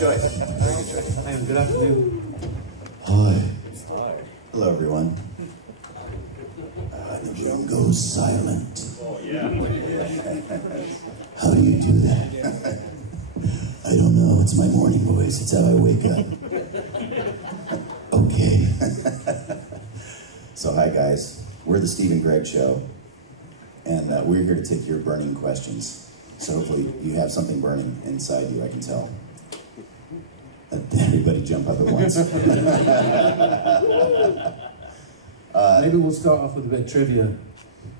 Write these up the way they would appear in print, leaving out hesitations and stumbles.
choice. Very good choice. Hi, good afternoon. Hi. Hi. Hello, everyone. The room goes silent. Oh, yeah. How do you do that? I don't know. It's my morning voice. It's how I wake up. Okay. So, hi, guys. We're the Steve and Greg Show, and we're here to take your burning questions. So hopefully you have something burning inside you, I can tell. Everybody jump up at once. Maybe we'll start off with a bit of trivia.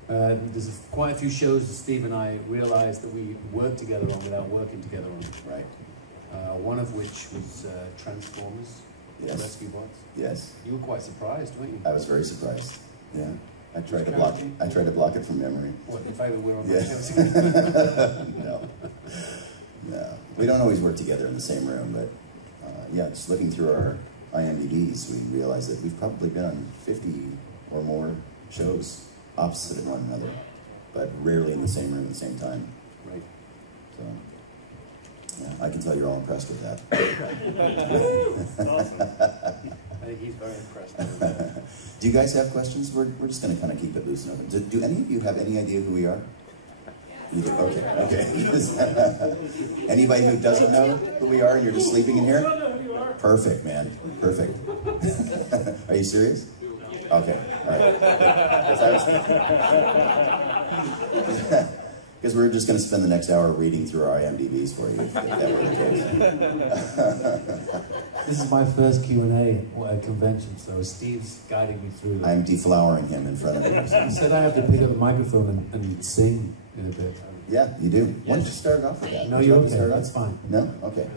There's quite a few shows that Steve and I realized that we worked together on without working together on. Right. One of which was Transformers, Yes. Rescue Bots. Yes. You were quite surprised, weren't you? I was very surprised. Yeah. I tried to block it from memory. What, the fact that we're on Yeah. that show together? No. No. We don't always work together in the same room, but yeah, just looking through our IMDb's, we realized that we've probably been on 50 or more shows opposite one another, but rarely in the same room at the same time. Right. So, yeah, I can tell you're all impressed with that. Awesome. I think he's very impressed. Do you guys have questions? We're just going to kind of keep it loose and open. Do any of you have any idea who we are? You do? Okay, okay. Anybody who doesn't know who we are and you're just sleeping in here? Perfect, man. Perfect. Are you serious? Okay, all right. Because we're just going to spend the next hour reading through our IMDb's for you, if that were the case. This is my first Q&A at a convention, so Steve's guiding me through that. I'm deflowering him in front of you. He said I have to pick up the microphone and sing in a bit. Yeah, you do. Why don't you start off with that? No, you're okay. That's fine. No? Okay.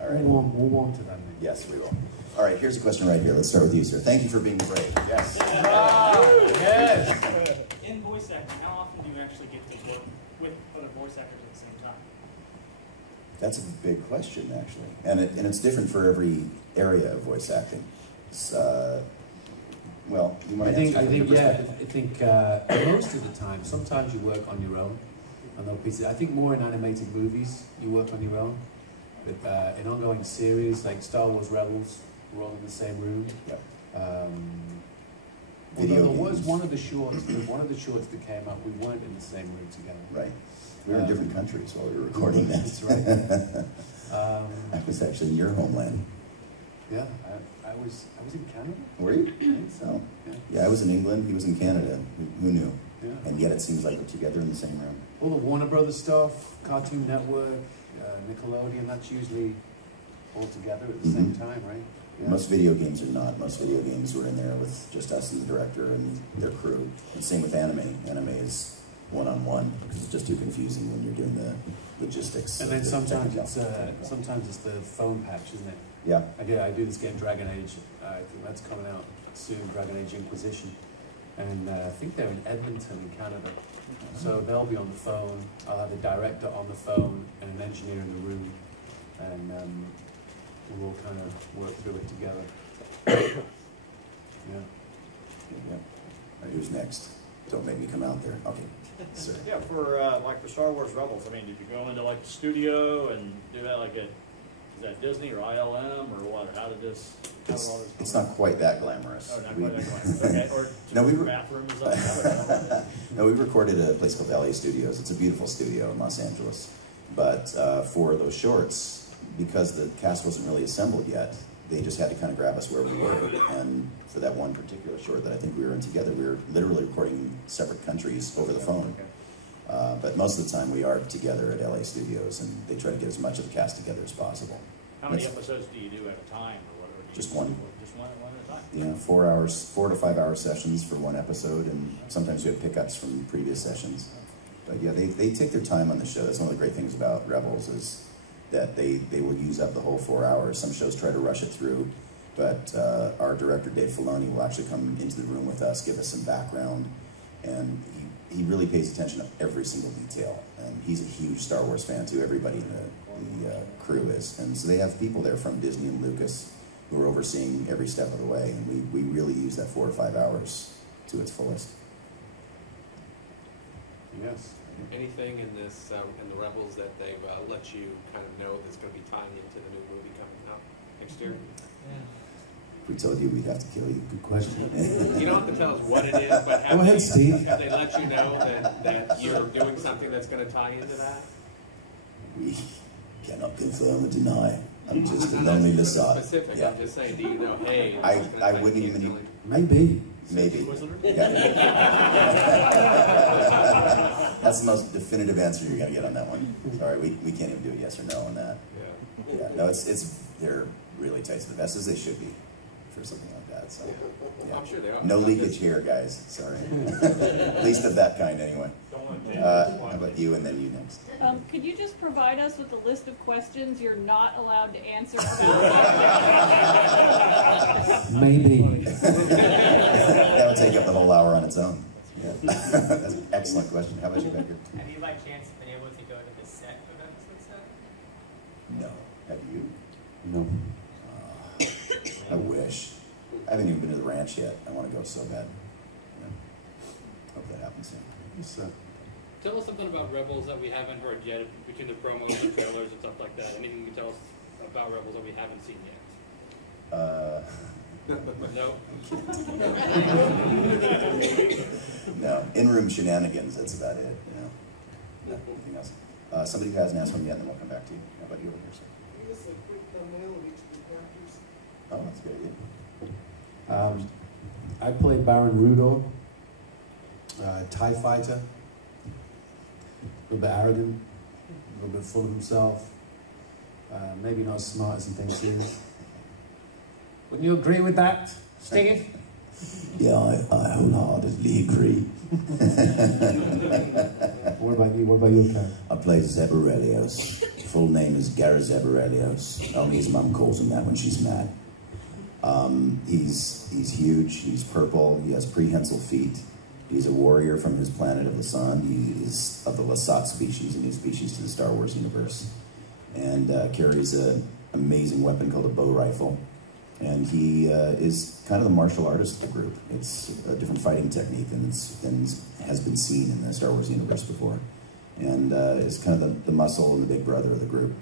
All right. We'll warm to that. Maybe. Yes, we will. All right, here's a question right here. Let's start with you, sir. Thank you for being brave. Yes. Yes! In voice acting, how often do you actually get to work with other voice actors at the same time? That's a big question, actually. And it's different for every area of voice acting. It's, well, you might I think most of the time, sometimes you work on your own on those pieces. I think more in animated movies, you work on your own. But in ongoing series, like Star Wars Rebels, we're all in the same room. Yep. Although there was one of the shorts that came up, we weren't in the same room together. Right. We were in different countries while we were recording that. That's right. I was actually in your homeland. Yeah, I was in Canada. Were you? I think so. Oh. Yeah. Yeah, I was in England. He was in Canada. Who knew? Yeah. And yet it seems like we're together in the same room. All the Warner Brothers stuff, Cartoon Network, Nickelodeon, that's usually all together at the same time, right? Yeah. Most video games are not. Most video games were in there with just us and the director and their crew. And same with anime. Anime is one-on-one because it's just too confusing when you're doing the logistics. And then sometimes it's the phone patch, isn't it? Yeah. I do this game, Dragon Age. I think that's coming out soon, Dragon Age Inquisition. And I think they're in Edmonton in Canada. So they'll be on the phone. I'll have the director on the phone and an engineer in the room. And we'll all kind of work through it together. Yeah. Yeah. All right, who's next? Don't make me come out there. Okay. Sir. Yeah, for like the Star Wars Rebels, I mean, did you go into like the studio and do that like is that Disney or ILM or what? Or how did all this It's not quite that glamorous. Oh, not quite that glamorous. Okay. Or No, we were bathroom or something? No, we recorded at a place called LA Studios. It's a beautiful studio in Los Angeles. But for those shorts, because the cast wasn't really assembled yet, they just had to kind of grab us where we were. And for that one particular short that I think we were in together, we were literally recording in separate countries over the phone. Okay. But most of the time we are together at LA Studios, and they try to get as much of the cast together as possible. How many episodes do you do at a time or whatever? Just one. Just one at a time? Yeah, 4 to 5 hour sessions for one episode, and sometimes we have pickups from previous sessions. But yeah, they take their time on the show. That's one of the great things about Rebels is that they will use up the whole 4 hours. Some shows try to rush it through, but our director, Dave Filoni, will actually come into the room with us, give us some background, and he really pays attention to every single detail. And he's a huge Star Wars fan too. Everybody in the crew is. And so they have people there from Disney and Lucas who are overseeing every step of the way. And we really use that 4 to 5 hours to its fullest. Yes. Anything in this, in the Rebels that they've let you kind of know that's going to be tying into the new movie coming next year? If we told you, we'd have to kill you. Good question. You don't have to tell us what it is, but Go ahead, Steve. have they let you know that you're doing something that's going to tie into that? We cannot confirm or deny. I'm just a I'm lonely not Lasad. specific. Yeah. I'm just saying, do you know, hey, I it's gonna tie wouldn't into even- Maybe. Maybe. Yeah. That's the most definitive answer you're gonna get on that one. Sorry, we can't even do a yes or no on that. Yeah. Yeah, no, they're really tight to the vest, as they should be for something like that. So, yeah. I'm sure they are. No leakage here, guys. Sorry. At least of that kind, anyway. How about you, and then you next? Could you just provide us with a list of questions you're not allowed to answer? Maybe. That would take up the whole hour on its own. Yeah. That's an excellent question. How about you, Becker? Have you by chance been able to go to the set of episode 7? No. Have you? No. I wish. I haven't even been to the ranch yet. I want to go so bad. Yeah. Hope that happens soon. Yes, Tell us something about Rebels that we haven't heard yet, between the promos and trailers and stuff like that. Anything you can tell us about Rebels that we haven't seen yet? No? No. In-room shenanigans, that's about it. You know. No, anything else? Somebody who hasn't asked one yet, and then we'll come back to you. How about you over here, sir? Give us a quick thumbnail of each of the characters. Oh, that's a good idea. I played Baron Rudor, TIE fighter, a little bit arrogant, a little bit full of himself, maybe not as smart as he thinks he is. Wouldn't you agree with that, Steve? Yeah, I wholeheartedly agree. What about you? What about your character? I play Zebarelios. Full name is Gareth Zebarelios. Only his mum calls him that when she's mad. He's huge, he's purple, he has prehensile feet. He's a warrior from his planet of the sun. He is of the Lasat species, a new species to the Star Wars universe. And carries an amazing weapon called a bow rifle. And he is kind of the martial artist of the group. It's a different fighting technique than has been seen in the Star Wars universe before. And is kind of the muscle and the big brother of the group.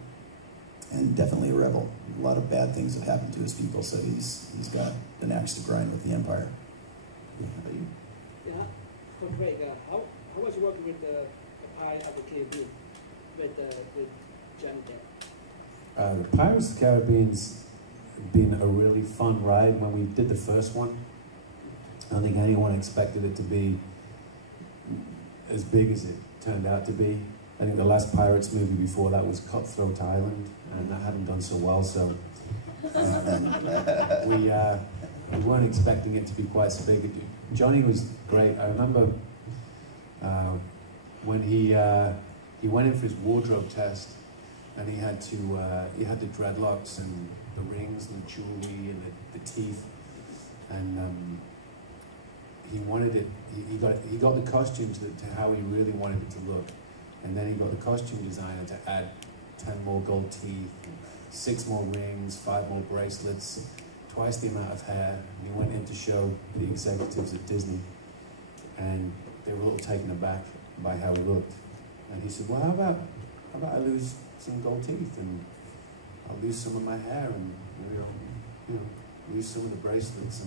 And definitely a rebel. A lot of bad things have happened to his people, so he's got an axe to grind with the Empire. Yeah, how about you? Yeah, great. How was working with the Pirates of the Caribbean with Johnny Depp? The Pirates of the Caribbean's been a really fun ride. When we did the first one, I don't think anyone expected it to be as big as it turned out to be. I think the last Pirates movie before that was Cutthroat Island, and that hadn't done so well, so we weren't expecting it to be quite so big. Johnny was great. I remember when he went in for his wardrobe test, and he had the dreadlocks and the rings and the jewelry and the teeth, and he wanted it. He got the costume to how he really wanted it to look, and then he got the costume designer to add 10 more gold teeth, 6 more rings, 5 more bracelets, twice the amount of hair. And he went in to show the executives at Disney, and they were a little taken aback by how he looked. And he said, "Well, how about I lose some gold teeth, and I'll lose some of my hair, and lose some of the bracelets."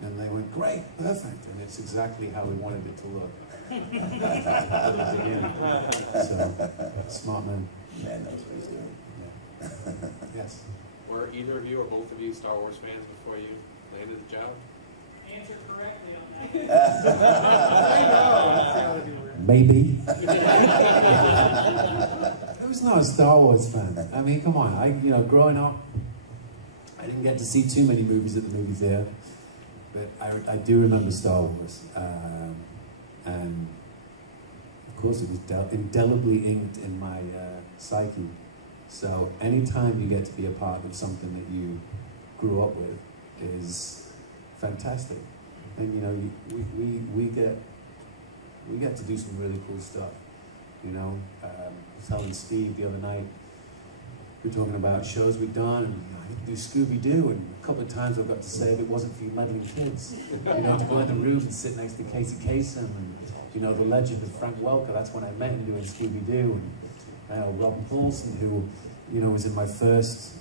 And they went, "Great, perfect," and it's exactly how we wanted it to look at the beginning. So, smart man. Man knows what he's doing. Yeah. Yes. Were either of you or both of you Star Wars fans before you landed the job? Answer correctly on that. Maybe. Who's not a Star Wars fan? I mean, come on. Growing up, I didn't get to see too many movies at the movie theater, but I do remember Star Wars. And of course, it was indelibly inked in my psyche. So anytime you get to be a part of something that you grew up with is fantastic. And we get to do some really cool stuff. I was telling Steve the other night, we were talking about shows we've done, and I get to do Scooby-Doo, and a couple of times I've got to say, if it wasn't for you meddling kids, to go in the room and sit next to Casey Kasem, and the legend of Frank Welker. That's when I met him doing Scooby-Doo, and Rob Paulson, who you know, was in my first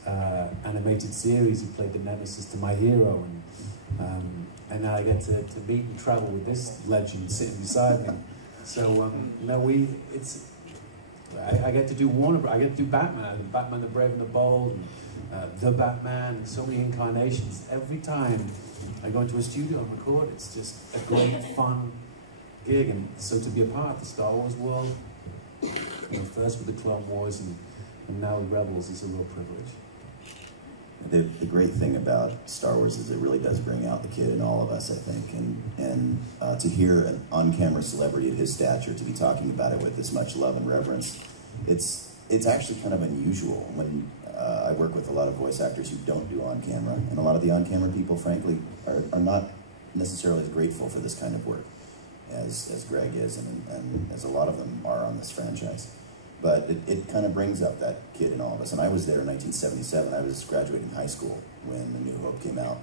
animated series. He played the nemesis to my hero, and now I get to meet and travel with this legend sitting beside me. So you know, I get to do I get to do Batman, Batman the Brave and the Bold, and the Batman, and so many incarnations. Every time I go into a studio and record, it's just a great, fun gig. And so to be a part of the Star Wars world, you know, first with the Clone Wars and now with Rebels, is a real privilege. The great thing about Star Wars is it really does bring out the kid in all of us, I think, and to hear an on-camera celebrity of his stature to be talking about it with this much love and reverence, it's actually kind of unusual. When I work with a lot of voice actors who don't do on-camera, and a lot of the on-camera people, frankly, are not necessarily as grateful for this kind of work as Greg is, and as a lot of them are on this franchise. But it kind of brings up that kid in all of us. And I was there in 1977. I was graduating high school when A New Hope came out.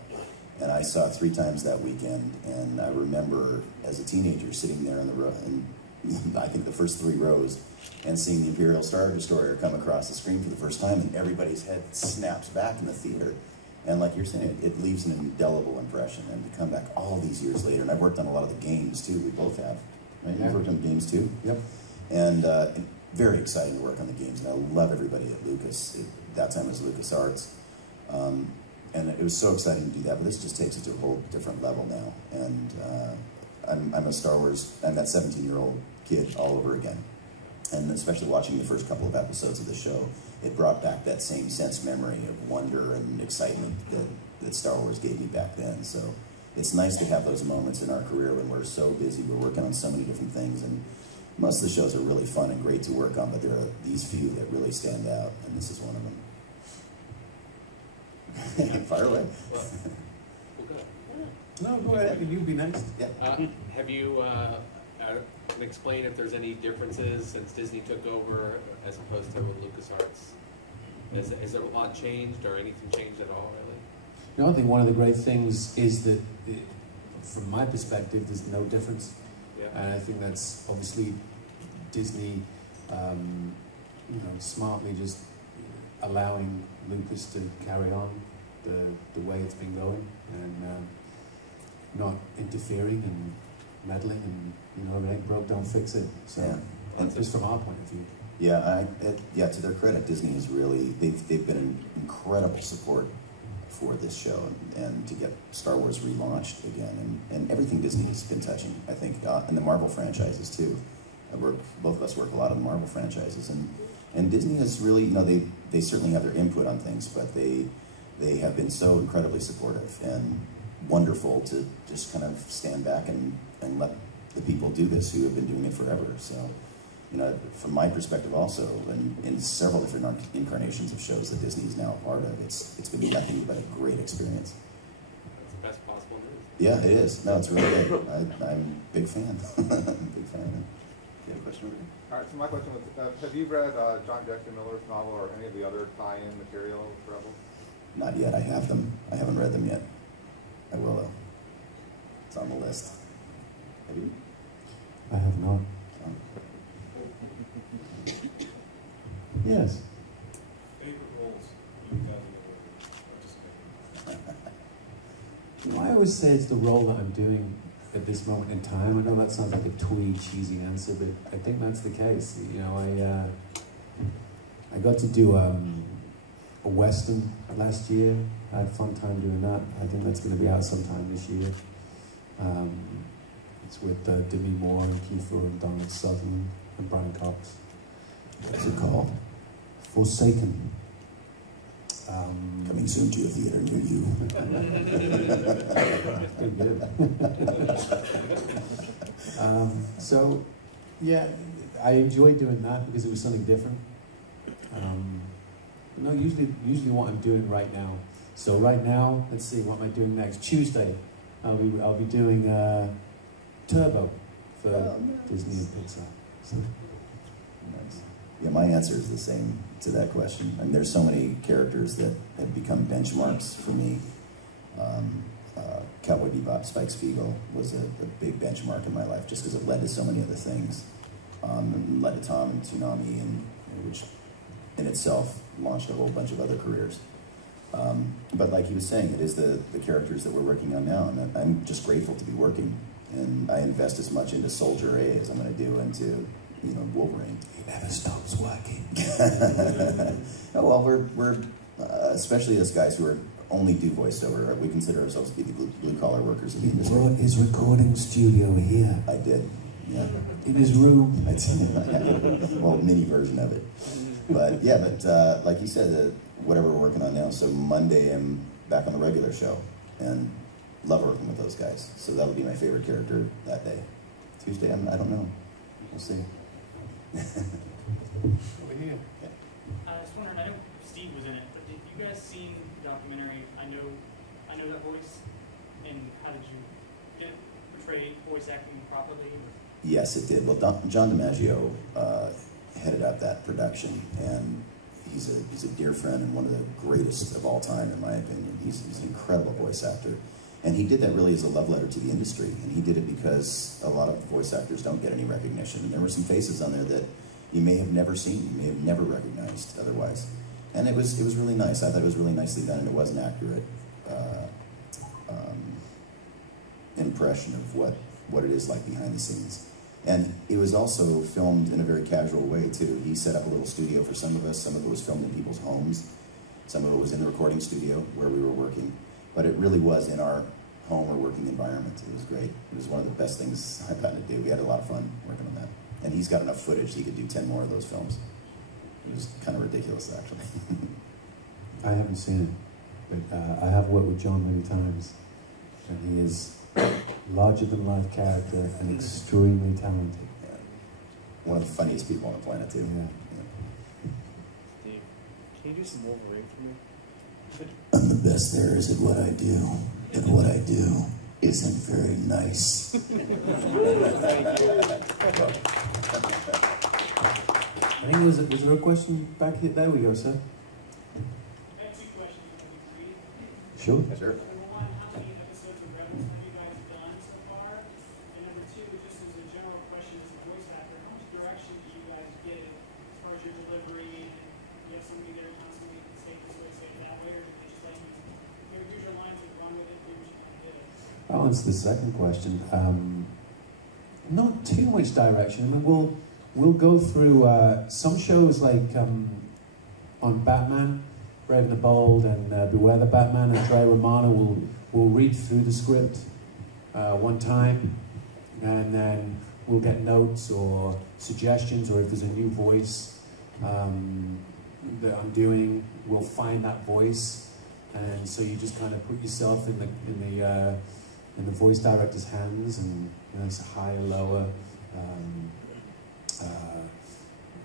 And I saw it 3 times that weekend. And I remember as a teenager sitting there in the row, and I think the first 3 rows, and seeing the Imperial Star Destroyer come across the screen for the first time, and everybody's head snaps back in the theater. And like you're saying, it leaves an indelible impression. And to come back all these years later, and I've worked on a lot of the games too, we both have. Right? You've worked on games too? Yep. And very exciting to work on the games, and I love everybody at Lucas. That time it was LucasArts. And it was so exciting to do that, but this just takes it to a whole different level now. And I'm a Star Wars, I'm that 17-year-old kid all over again. And especially watching the first couple of episodes of the show, it brought back that same sense memory of wonder and excitement that Star Wars gave me back then. So it's nice to have those moments in our career when we're so busy, we're working on so many different things, and most of the shows are really fun and great to work on, but there are these few that really stand out, and this is one of them. Fire away. Well, good. No, go ahead. You be next. Yeah. Have you explain if there's any differences since Disney took over as opposed to with LucasArts? Has there a lot changed or anything changed at all, really? You know, I think one of the great things is that, from my perspective, there's no difference. Yeah. And I think that's obviously Disney, you know, smartly just allowing Lucas to carry on the way it's been going, and not interfering and meddling, and you know, if it ain't broke, don't fix it. So, Yeah. and just from our point of view. Yeah, to their credit, Disney has really, they've been an incredible support for this show, and to get Star Wars relaunched again, and everything Disney has been touching, I think, and the Marvel franchises too. Both of us work a lot on the Marvel franchises, and Disney has really, you know, they certainly have their input on things, but they have been so incredibly supportive and wonderful to just kind of stand back and let the people do this who have been doing it forever. So, you know, from my perspective also, and in several different incarnations of shows that Disney is now a part of, it's been nothing but a great experience. That's the best possible news. Yeah, it is. No, it's really good. I'm a big fan. I'm a big fan. Do you have a question over here? All right, so my question was, have you read John Jackson Miller's novel or any of the other tie-in material with Rebels? Not yet. I have them. I haven't read them yet. I will, though. It's on the list. Have you? I have not. Oh. Yes. Favorite roles you've had in the I always say it's the role that I'm doing at this moment in time. I know that sounds like a twee, cheesy answer, but I think that's the case. You know, I got to do a Western last year. I had a fun time doing that. I think that's going to be out sometime this year. It's with Demi Moore and Kiefer and Donald Sutherland and Brian Cox. What's it called? Forsaken. Coming soon to a theater near you. So, yeah, I enjoyed doing that because it was something different. No, usually what I'm doing right now. So right now, let's see, what am I doing next? Tuesday, I'll be doing Turbo for Disney and Pixar. So. Nice. Yeah, my answer is the same to that question. And there's so many characters that have become benchmarks for me. Cowboy Bebop, Spike Spiegel was a big benchmark in my life just because it led to so many other things. And led to Tom and Tsunami, and which in itself launched a whole bunch of other careers. But like he was saying, it is the characters that we're working on now, and I'm just grateful to be working. And I invest as much into Soldier A as I'm going to do into, you know, Wolverine. He never stops working. Oh, well, we're especially us guys who are only do voiceover. We consider ourselves to be the blue-collar workers of the He industry. brought his recording studio here. I did, yeah. In his room. I did. Well, mini version of it. But yeah, like you said, whatever we're working on now. So Monday I'm back on the regular show, and love working with those guys. So that'll be my favorite character that day. Tuesday, I don't know. We'll see. Over here. I was wondering, I know Steve was in it, but did you guys see the documentary, I know that voice, and how did you get it portrayed, voice acting properly? Yes, it did. Well, John DiMaggio headed up that production, and he's a dear friend and one of the greatest of all time, in my opinion. He's an incredible voice actor. And he did that really as a love letter to the industry, and he did it because a lot of voice actors don't get any recognition. And there were some faces on there that you may have never seen, you may have never recognized otherwise. And it was really nice. I thought it was really nicely done, and it was an accurate impression of what it is like behind the scenes. And it was also filmed in a very casual way, too. He set up a little studio for some of us. Some of it was filmed in people's homes. Some of it was in the recording studio where we were working. But it really was in our home or working environment. It was great. It was one of the best things I've gotten to do. We had a lot of fun working on that. And he's got enough footage, he could do 10 more of those films. It was kind of ridiculous, actually. I haven't seen it, but I have worked with John many times, and he is larger-than-life character and extremely talented. Yeah. One of the funniest people on the planet, too. Yeah. Steve, can you do some Wolverine for me? I'm the best there is at what I do, and what I do isn't very nice. I think was there a question back here? There we go, sir. I have two questions, maybe three. Sure. Yes, sir. Number one, how many episodes of Rebels have you guys done so far? And number two, just as a general question as a voice actor, how much direction do you guys get as far as your delivery? And you have somebody there constantly say this way, say it that way, or do they just let you, here's your lines and run with it, do what you want to do? I'll answer the second question. Not too much direction. I mean, we'll go through some shows like on Batman, Brave and the Bold, and Beware the Batman, and Trey Romano will read through the script one time, and then we'll get notes or suggestions, or if there's a new voice that I'm doing, we'll find that voice, and so you just kind of put yourself in the voice director's hands, and you know, it's higher, lower,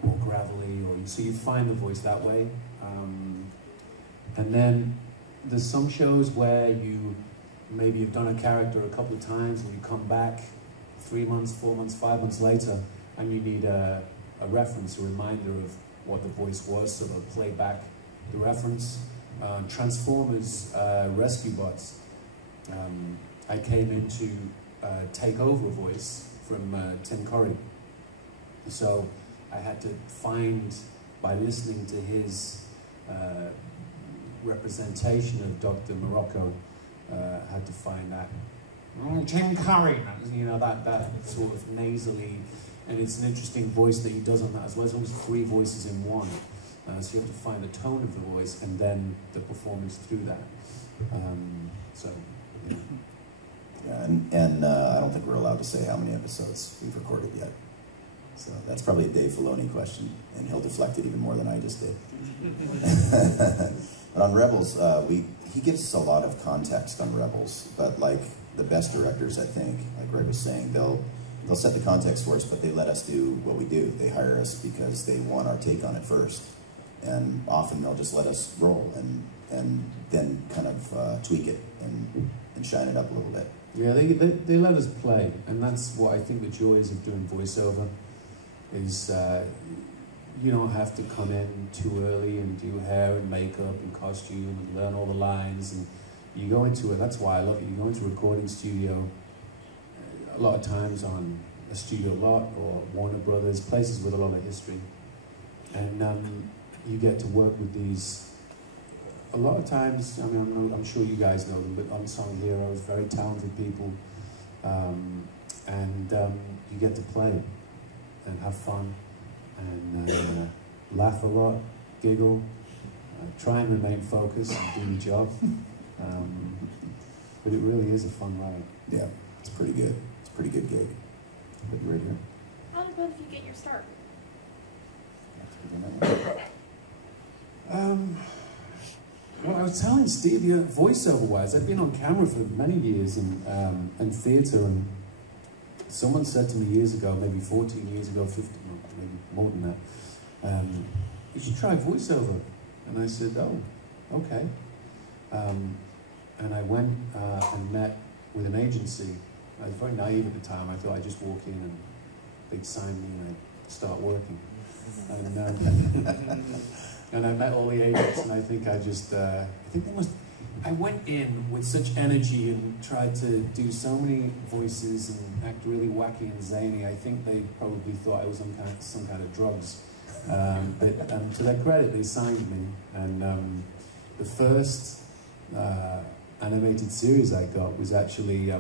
more gravelly, or so you find the voice that way. And then there's some shows where maybe you've done a character a couple of times, and you come back 3 months, 4 months, 5 months later, and you need a reference, a reminder of what the voice was, so they'll play back the reference. Transformers Rescue Bots. I came in to take over a voice from Tim Curry. So I had to find, by listening to his representation of Dr. Morocco, had to find that, Tim Curry, you know, that sort of nasally, and it's an interesting voice that he does on that as well. There's almost 3 voices in one. So you have to find the tone of the voice and then the performance through that. So, yeah. Yeah, and I don't think we're allowed to say how many episodes we've recorded yet. So that's probably a Dave Filoni question, and he'll deflect it even more than I just did. But on Rebels, he gives us a lot of context on Rebels, but like the best directors, I think, like Greg was saying, they'll set the context for us, but they let us do what we do. They hire us because they want our take on it first. And often they'll just let us roll and then kind of tweak it and shine it up a little bit. Yeah, they let us play, and that's what I think the joys of doing voiceover is. You don't have to come in too early and do hair and makeup and costume and learn all the lines, and you go into it. That's why I love it. You go into a recording studio a lot of times on a studio lot or Warner Brothers, places with a lot of history, and you get to work with these. A lot of times, I mean, I'm sure you guys know them, but unsung heroes, very talented people, and you get to play and have fun and laugh a lot, giggle, try and remain focused and do your job. But it really is a fun ride. Yeah, it's pretty good. It's a pretty good gig. But right here. How did both of you get your start? Well, I was telling Steve, voiceover-wise, I've been on camera for many years in theatre, and someone said to me years ago, maybe 14 years ago, 15, maybe more than that, you should try voiceover. And I said, oh, okay. And I went and met with an agency. I was very naive at the time. I thought I'd just walk in and they'd sign me and I'd start working. And I met all the agents, and I think I just, I went in with such energy and tried to do so many voices and act really wacky and zany. I think they probably thought I was on some kind of drugs. But to their credit, they signed me. And the first animated series I got was actually,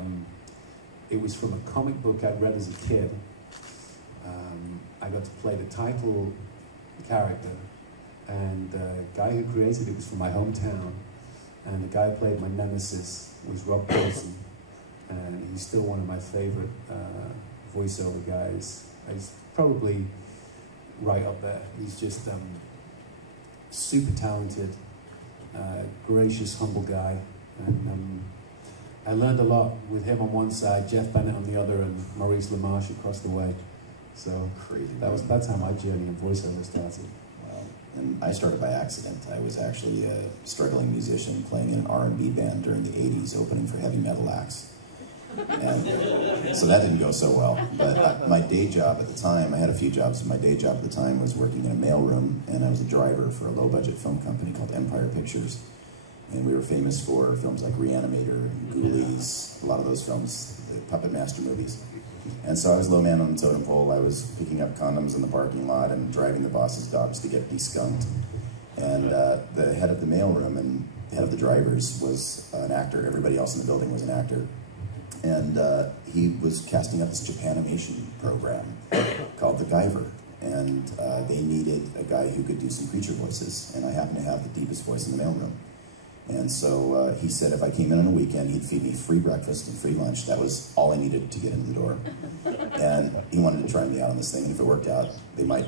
it was from a comic book I'd read as a kid. I got to play the title character, and the guy who created it was from my hometown, and the guy who played my nemesis was Rob Paulson, and he's still one of my favorite voiceover guys. He's probably right up there. He's just super talented, gracious, humble guy, and I learned a lot with him on one side, Jeff Bennett on the other, and Maurice LaMarche across the way. So Crazy. That's how my journey in voiceover started. Wow. And I started by accident. I was actually a struggling musician playing in an R&B band during the 80s, opening for Heavy Metal Acts. And so that didn't go so well. But my day job at the time, I had a few jobs. My day job at the time was working in a mailroom, and I was a driver for a low-budget film company called Empire Pictures. And we were famous for films like Reanimator and Ghoulies, a lot of those films, the Puppet Master movies. And so I was low man on the totem pole. I was picking up condoms in the parking lot and driving the boss's dogs to get deskunked. And the head of the mailroom and head of the drivers was an actor. Everybody else in the building was an actor. And he was casting up this Japanimation program called The Guyver. And they needed a guy who could do some creature voices. And I happened to have the deepest voice in the mailroom. And so he said if I came in on a weekend, he'd feed me free breakfast and free lunch. That was all I needed to get into the door. And he wanted to try me out on this thing. And if it worked out, they might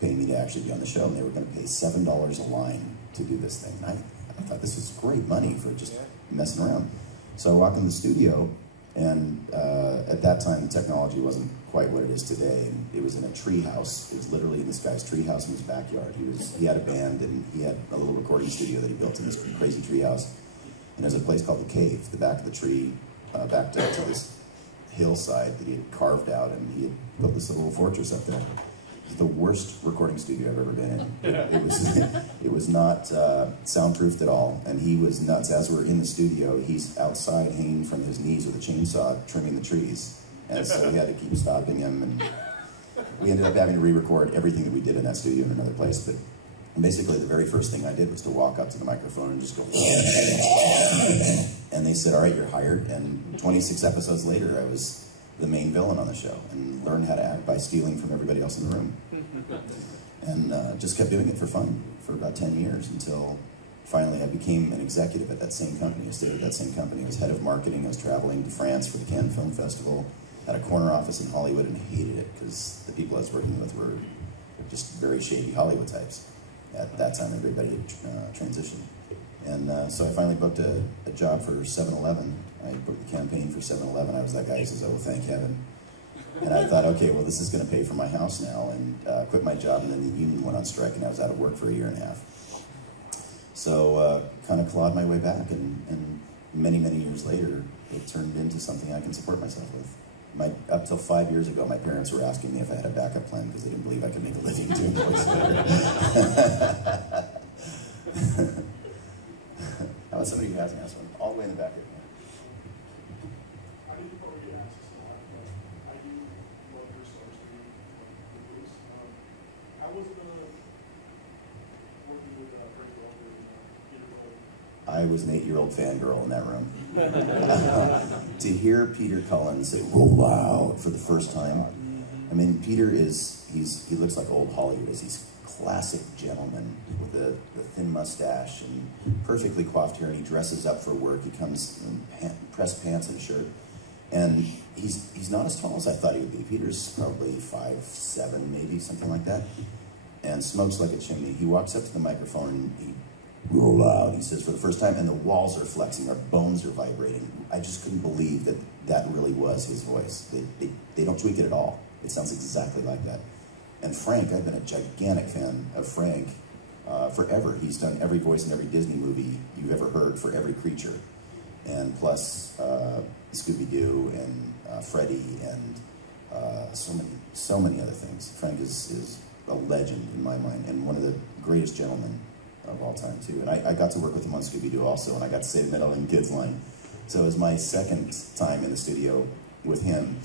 pay me to actually be on the show. And they were going to pay $7 a line to do this thing. And I thought this was great money for just messing around. So I walked in the studio, and at that time, the technology wasn't quite what it is today. And it was in a tree house. It was literally in this guy's tree house in his backyard. He had a band, and he had a little recording studio that he built in this crazy tree house. And there's a place called The Cave, the back of the tree, backed up to this hillside that he had carved out, and he had built this little fortress up there. It was the worst recording studio I've ever been in. It was not soundproofed at all, and he was nuts. As we're in the studio, he's outside hanging from his knees with a chainsaw, trimming the trees. And so we had to keep stopping him, and we ended up having to re-record everything that we did in that studio in another place. But basically, the very first thing I did was to walk up to the microphone and just go, and they said, all right, you're hired. And 26 episodes later, I was the main villain on the show, and learned how to act by stealing from everybody else in the room. And just kept doing it for fun for about 10 years until finally I became an executive at that same company. I stayed at that same company. I was head of marketing. I was traveling to France for the Cannes Film Festival. Had a corner office in Hollywood and hated it because the people I was working with were just very shady Hollywood types. At that time, everybody had transitioned. And so I finally booked a job for 7-Eleven. I booked the campaign for 7-Eleven. I was that guy who says, oh, thank heaven. And I thought, okay, well, this is going to pay for my house now, and quit my job, and then the union went on strike, and I was out of work for a year and a half. So kind of clawed my way back, and many, many years later, it turned into something I can support myself with. Up till 5 years ago, my parents were asking me if I had a backup plan because they didn't believe I could make a living doing voiceover. How about somebody who hasn't asked one? All the way in the back here. I didn't probably get access to a lot, but I do love your source to movies. I was the I was an 8-year-old fangirl in that room. To hear Peter Cullen say "roll out" for the first time, I mean, Peter he looks like old Hollywood. He's classic gentleman with the thin mustache and perfectly coiffed hair, and he dresses up for work. He comes in pressed pants and a shirt, and he's not as tall as I thought he would be. Peter's probably 5'7", maybe, something like that, and smokes like a chimney. He walks up to the microphone and he roll out, he says, for the first time, and the walls are flexing, our bones are vibrating. I just couldn't believe that that really was his voice. They don't tweak it at all. It sounds exactly like that. And Frank, I've been a gigantic fan of Frank forever. He's done every voice in every Disney movie you've ever heard for every creature. And plus Scooby-Doo and Freddy and so many other things. Frank is a legend in my mind, and one of the greatest gentlemen of all time too. And I got to work with him on Scooby-Doo also, and I got to say the Middle and Kids line. So it was my second time in the studio with him.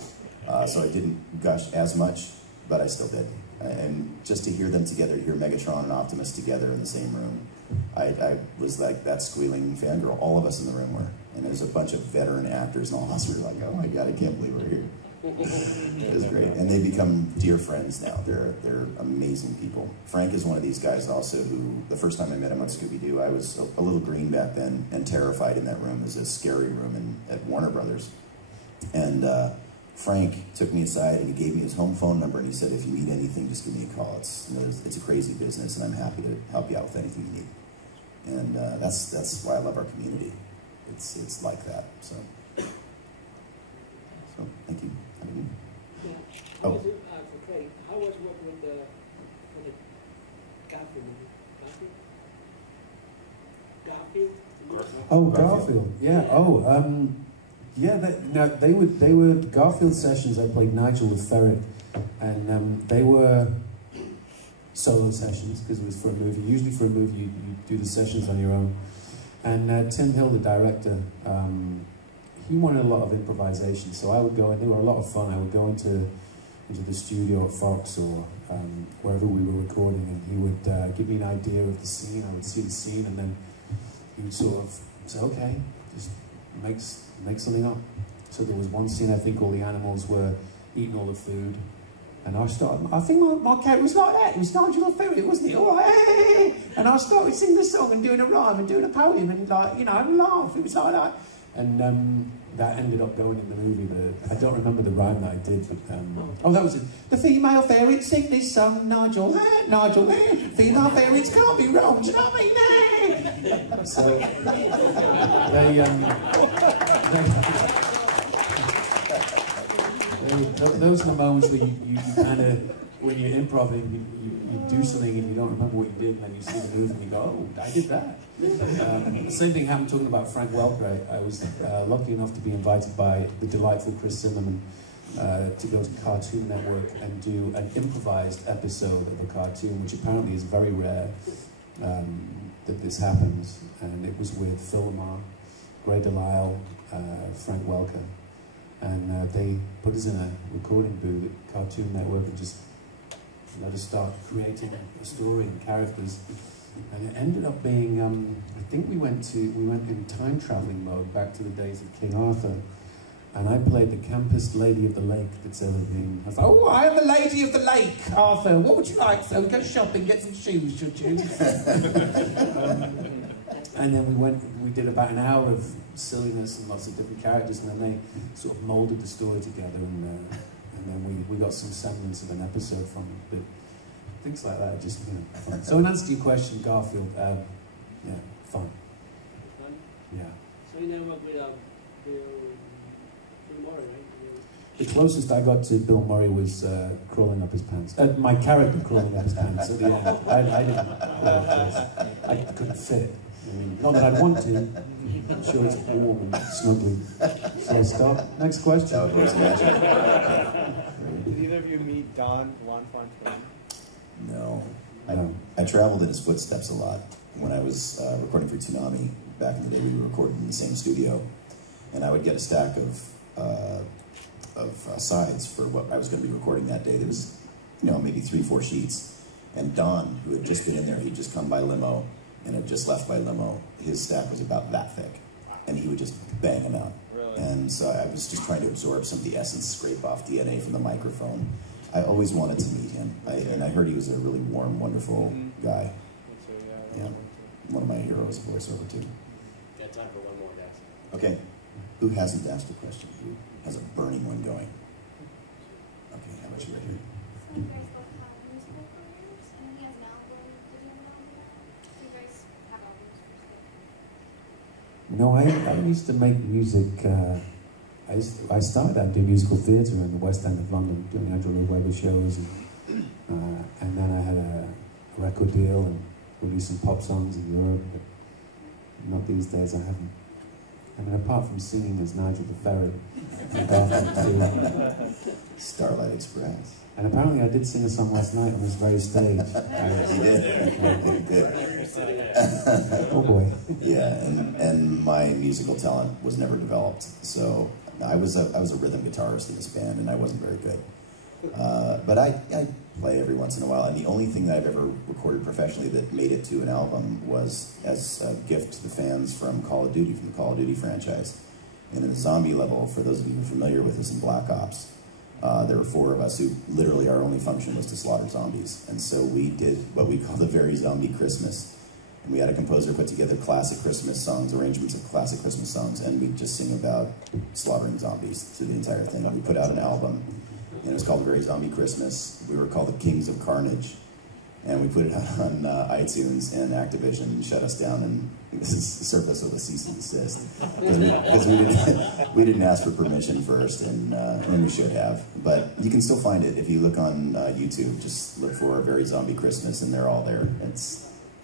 So I didn't gush as much, but I still did. And just to hear them together, hear Megatron and Optimus together in the same room, I was like that squealing fangirl. All of us in the room were. And there's a bunch of veteran actors, and all of us were like, oh my God, I can't believe we're here. It was great. And they become dear friends now. They're amazing people. Frank is one of these guys also who, the first time I met him on Scooby-Doo, I was a little green back then and terrified in that room. It was a scary room at Warner Brothers. And Frank took me aside and he gave me his home phone number, and he said, if you need anything, just give me a call. It's a crazy business, and I'm happy to help you out with anything you need. And that's why I love our community. It's like that. So thank you. Yeah. Oh. For Craig, how was working with the Garfield movie? Garfield? Oh, Garfield. Yeah. Oh, yeah. They were Garfield sessions. I played Nigel with Ferret, and they were solo sessions because it was for a movie. Usually for a movie, you do the sessions on your own. And Tim Hill, the director, he wanted a lot of improvisation. So I would go, and they were a lot of fun. I would go into the studio at Fox or wherever we were recording, and he would give me an idea of the scene. I would see the scene, and then he would sort of say, okay, just make something up. So there was one scene, I think all the animals were eating all the food, and I think my character was like that. He was Nigel Ferret, wasn't he? All right, hey. And I started singing the song and doing a rhyme and doing a poem and laugh. It was like that. And that ended up going in the movie, but I don't remember the rhyme that I did. But that was it. The female ferrets sing this song, Nigel, Nigel, female ferrets can't be wrong. Do you know what I mean? So those are the moments where you kind of, when you're improvising, you do something and you don't remember what you did, and then you see the move and you go, oh, I did that. The same thing happened talking about Frank Welker. I was lucky enough to be invited by the delightful Chris Zimmerman to go to Cartoon Network and do an improvised episode of a cartoon, which apparently is very rare that this happens. And it was with Phil Lamar, Gray Delisle, Frank Welker. And they put us in a recording booth at Cartoon Network and just let us start creating a story and characters. And it ended up being, I think we went in time traveling mode back to the days of King Arthur. And I played the campest lady of the lake that's ever been. I was like, oh, I am the lady of the lake, Arthur. What would you like? So go shopping, get some shoes, should you? And then we did about an hour of silliness and lots of different characters, and then they sort of molded the story together, and then we got some semblance of an episode from it. But things like that are just, fun. So in answer to your question, Garfield, yeah, fun. Fun? Yeah. So you never worked with Bill Murray, right? The closest I got to Bill Murray was crawling up his pants. My character crawling up his pants at the end. I didn't. I couldn't fit. I mean, not that I'd want to. I'm sure it's warm and snuggly. So I stop. Next question. Did either of you meet Don Juan Fontaine? No. I traveled in his footsteps a lot. When I was recording for Toonami, back in the day, we were recording in the same studio. And I would get a stack of sides for what I was going to be recording that day. There was, maybe 3-4 sheets. And Don, who had just been in there, he'd just come by limo, and had just left by limo. His stack was about that thick, and he would just bang them out. Really? And so I was just trying to absorb some of the essence, scrape off DNA from the microphone. I always wanted to meet him, and I heard he was a really warm, wonderful guy. Yeah, one of my heroes of voiceover too. Got time for one more, guys. Okay, who hasn't asked a question? Who has a burning one going? Okay, how about you right here? So you guys both have musical careers, and he has an album. Did you have an album yet? Do you guys have albums for No, I used to make music. I started out doing musical theatre in the West End of London, doing Andrew Lloyd Webber shows, and then I had a record deal and released some pop songs in Europe. But not these days. I haven't. I mean, apart from singing as Nigel the Ferret, Starlight Express. And apparently I did sing a song last night on this very stage. You did? You did. Oh boy. Yeah, and my musical talent was never developed. So I was a rhythm guitarist in this band, and I wasn't very good. But I play every once in a while, and the only thing that I've ever recorded professionally that made it to an album was as a gift to the fans from Call of Duty, from the Call of Duty franchise. And in the zombie level, for those of you who are familiar with this in Black Ops, there were 4 of us who literally our only function was to slaughter zombies. And so we did what we called a very zombie Christmas. And we had a composer put together classic Christmas songs, arrangements of classic Christmas songs, and we'd just sing about slaughtering zombies through the entire thing. And we put out an album, and it was called Very Zombie Christmas. We were called the Kings of Carnage. And we put it out on iTunes, and Activision shut us down and served us with a cease and desist. Because we didn't ask for permission first, and we should have. But you can still find it. If you look on YouTube, just look for Very Zombie Christmas, and they're all there.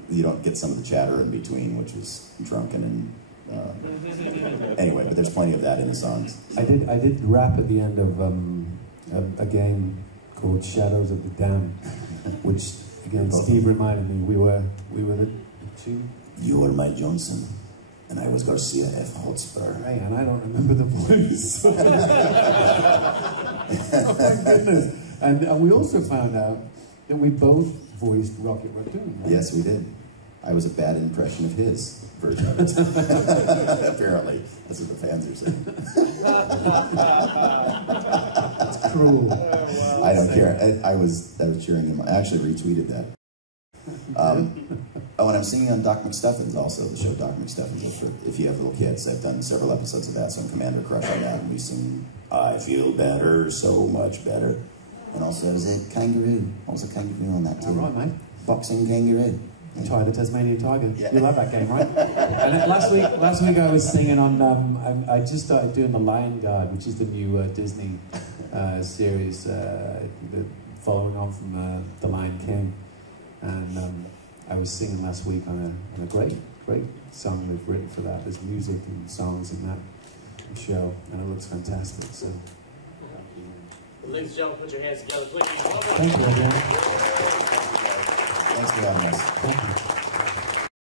You don't get some of the chatter in between, which is drunken and... anyway, but there's plenty of that in the songs. I did rap at the end of a game called Shadows of the Dam, which... Again, Steve reminded me we were the 2. You were Mike Johnson, and I was Garcia F. Hotspur. Right, and I don't remember the voice. Oh my goodness! And we also found out that we both voiced Rocket Raccoon. Right? Yes, we did. I was a bad impression of his version of it. Apparently, that's what the fans are saying. It's cruel. I don't care. I was cheering him. I actually retweeted that. Oh, and I'm singing on Doc McStuffins also, the show Doc McStuffins. If you have little kids, I've done several episodes of that, so I'm Commander Crush on that, and we sing I Feel Better, So Much Better. And also there's a kangaroo, also kangaroo on that too. All right, mate. Boxing kangaroo. Try the Tasmanian Tiger. Yeah. You love that game, right? And last week I was singing on, I just started doing The Lion Guard, which is the new Disney series, following on from The Lion King. And I was singing last week on a great song they've written for that. There's music and songs in that show, and it looks fantastic. So, Ladies and gentlemen, put your hands together, please. thank you again. Thanks for having us. Thank you.